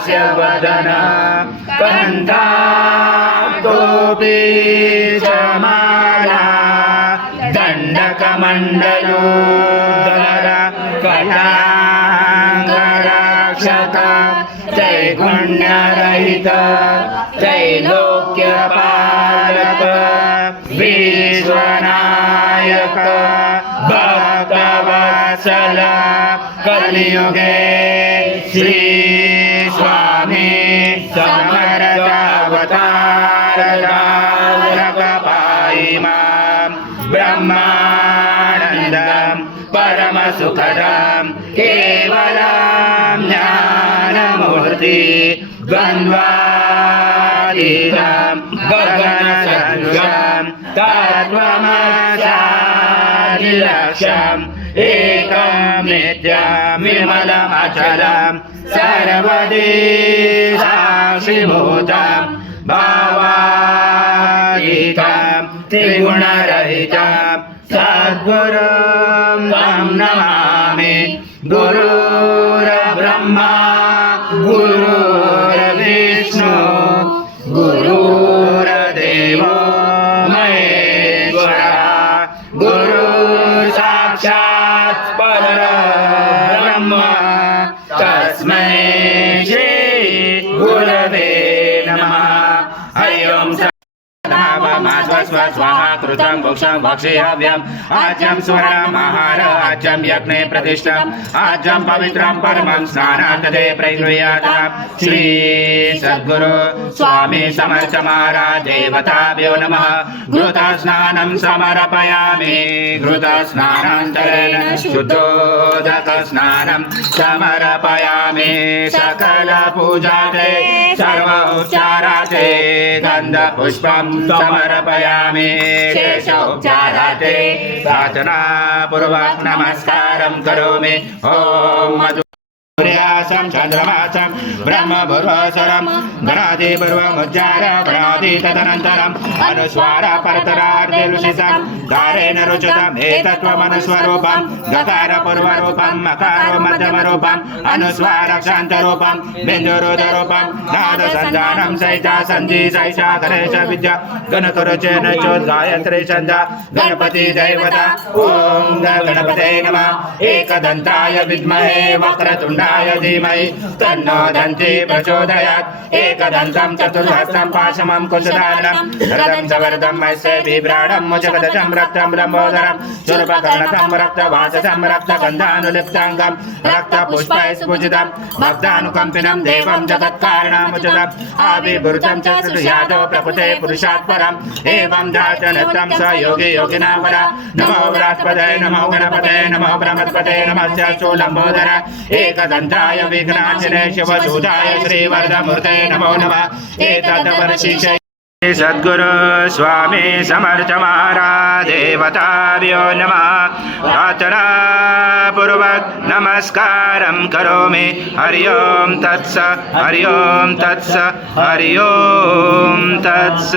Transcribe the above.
हास्यवदन कण्ठाक्तोऽपि च माला दण्डकमण्डलोदर कटाङ्गरक्षक त्रैगुण्यरहित त्रैलोक्यपालक विश्वनायक भक्तवत्सल कलियुगे श्री स्वामी समर्थावतार पाहि मां ब्रह्मानन्दं परमसुखदं केवलं ज्ञानमूर्ति द्वन्द्वातीतं गगनसदृशं तत्त्वमसादिलक्ष्यम् एकं नित्यं विमलमचलं सर्वदेशाक्षिभूतं भावातीतं त्रिगुणरहितं सद्गुरुं तं नमामि गुरुर्ब्रह्मा गुरुर्विष्णु गुरुर्देवो महेश्वरः गुरुर्साक्षात् परब्रह्म तस्मै श्री गुरवे नमः। हरि ओम स्वाहा कृतं भोक्षं भक्षेयव्यम् आज्यं स्वर्णमहार आज्यं यज्ञे प्रतिष्ठम् आज्यं पवित्रं परमं स्नानान्तते प्रगृह्यात श्री सद्गुरु स्वामी समर्थ महाराज देवताभ्यो नमः। घृतस्नानं समर्पयामि घृतस्नानान्तरेण शुद्धोदकस्नानं समर्पयामि सकलपूजाते सर्वोपचाराते गन्धपुष्पं समर्पयामि शेषोपचाराते प्रार्थना पूर्वक नमस्कारं करोमि। ओम सूर्यासं चन्द्रमासं ब्रह्मभुर्वसरं गणादिपूर्वमुच्चार गणादि तदनन्तरम् अनुस्वार परतरार्धेलुषितं धारेण रुचितम् एतत्त्वमनुस्वरूपं गकारपूर्वरूपं मकारो मध्यमरूपम् अनुस्वारक्षान्तरूपं बिन्दुरुदरूपं नादसन्धानं सहिता सन्धि सहिता गणेश विद्या गणकुरुचेन चोद्गायत्री छन्दा गणपति दैवता। ॐ गणपते नमः। एकदन्ताय विद्महे वक्रतुण्डाय धीमहि तन्नो दन्ति प्रचोदयात्। एकदन्तं चतुर्हस्तं पाशमं कुशधारणं रथं सवर्धं मत्स्य बिभ्राणं मुचगदचं रक्तं लम्बोदरं शूर्पकर्णकं रक्तवाससं रक्तगन्धानुलिप्ताङ्गं रक्तपुष्पैस्फुजितं भक्तानुकम्पिनं देवं जगत्कारणमुचितम् आविर्भूतं च यादव प्रकृते पुरुषात् परम् एवं धातनृत्तं स योगी योगिना वरा। नमो व्रात्पदे नमो गणपते नमो ब्रह्मपते नमः शूलम्बोदर एकदन्ताय विघ्नाशिने शिवसूताय श्रीवरदमूर्ते नमो नमः। एतद्वर्षिषे सद्गुरु स्वामी समर्थ महाराज देवताभ्यो नमः। प्रार्थना पूर्वक नमस्कारं करोमि। हरि ओम तत्स हरि ओम तत्स हरि ओम तत्स।